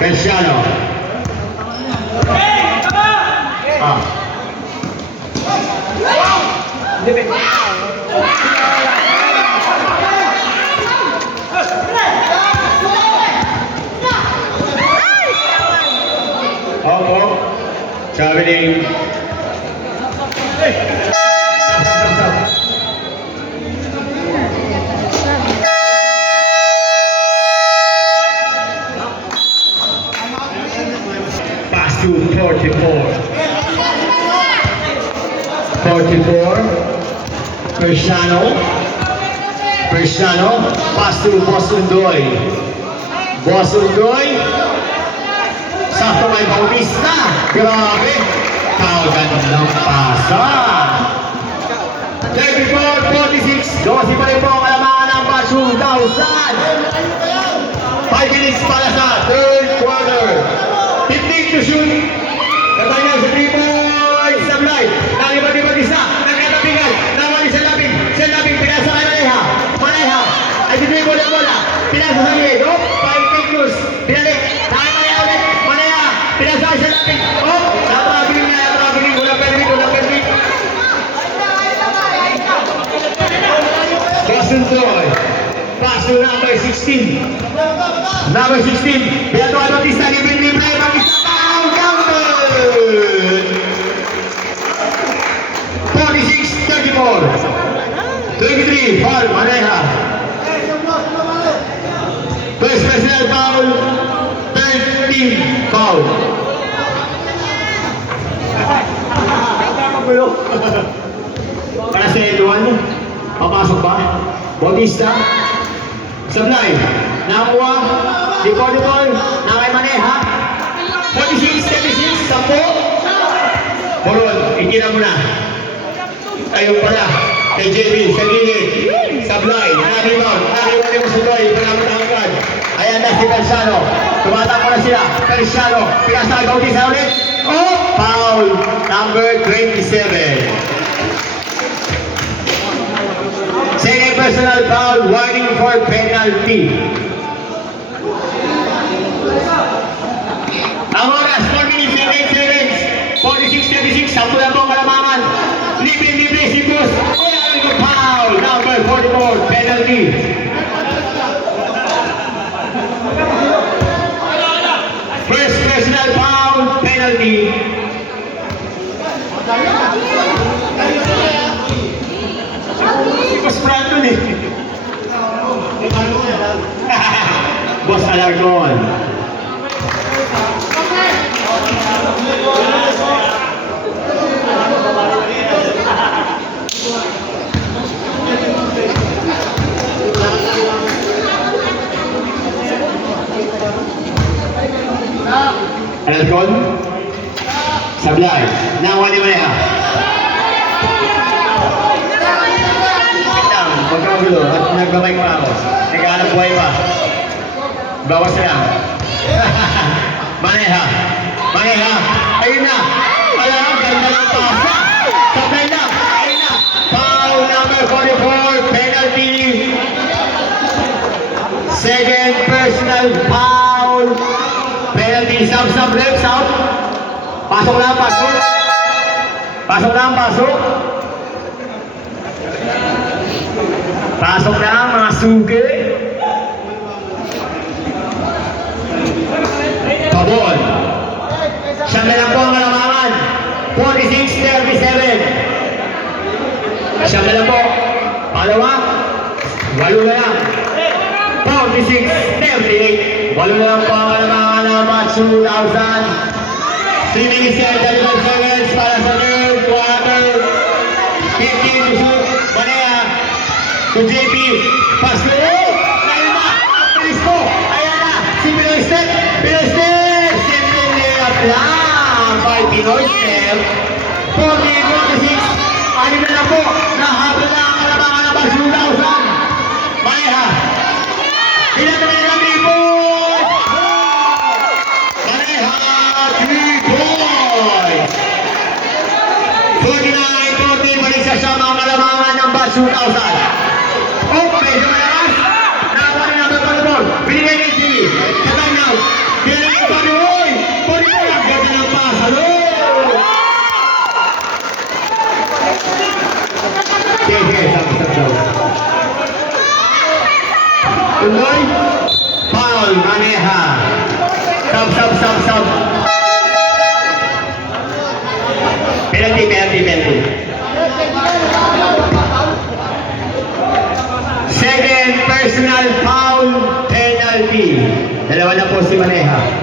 Cristiano. Opo. Sabi ni pass to 44. Cristiano, pass to Bosundoy. Sakto may Bautista. Grabe. Kagandang pasa. 34-46. Josie pa rin po ang kalamangan ng batch 2,000. 5 minutes para sa third quarter. 15 to shoot. Katay na sa 3 points. Sablay. Nalibat-libat isa. Nagkatabigan. Naman isa labing. Isa labing. Pinasa kay Maneha. Ay dito bola. Pinasa sa Diego. 5 figures. Pinalik. Nakakaya ulit. Maneha. Pinasa sa labing. Oh. Natrabing. Wala permit. Boston Troy. Pass to number 16. Beato Bautista. Libre. Bautista. Counted. 46-34. 23. Foul. Maneha. First personal foul. 13 foul. Para sa Eduan, papasok ba? Bautista. Sablay. Nakuha. Deportable. Nakay Maneha. 46-36. 10. Boron. Itira mo na. Ayun pala. Kay JB. Sa gilid. Sablay. Nariwan. Nariwan yung Sudoy. Pagkamatangkad. Ayan na si Cristiano. Tumatakbo na sila. Cristiano. Pinasa Bautista ulit. Oh! Foul. Number 27. Second personal foul, warning for penalty. Ang oras, 4 minutes and 8 seconds. 46-36, sampo na po kalamangan. Libre si Cruz. Foul, number 44, penalty. First personal foul, penalty. Boss Brandon eh. Boss Alarcon. Alarcon. Sablay. Nawa ni Maneha. Huwag ka magulo at nagbabay ko ako. Nagkahanap buhay pa. Bawas na lang. Maneha. Ayun na. Alam, ganda ng pasa. Sabay na. Ayun na. Foul number 44. Penalty. Second personal foul. Penalty. Sub. Reps out. Pasok lang. Pasok na ang mga sugi. Pabon. Siya na lang po ang kalamangan. 46-37. Siya na lang po. Palawa. 8 na lang. 46-38. 8 na lang po ang kalamangan ng batch 2,000. 3 minutes and 35 seconds para sa third quarter. 15 to shoot. Maneha. To JP, pass to ayun na, bilis po, ayan na, si Pinoy Step, simple layup lang, by Pinoy Step, 40-46, anim na lang po, nahabol na ang kalamangan ng batch 2,000, Maneha, pinatuloy na 3 points, Maneha, 3 points, 49-40, balik sa siya mga kalamangan ng batch 2,000. Oh, medyo malakas. Nakakuha na ng ball. Binigay ni Jimmy. Sa timeout. Binigay ni tuloy. Foul, Maneha. Sub. Penalty. Second personal foul penalty. Dalawa na po si Maneha.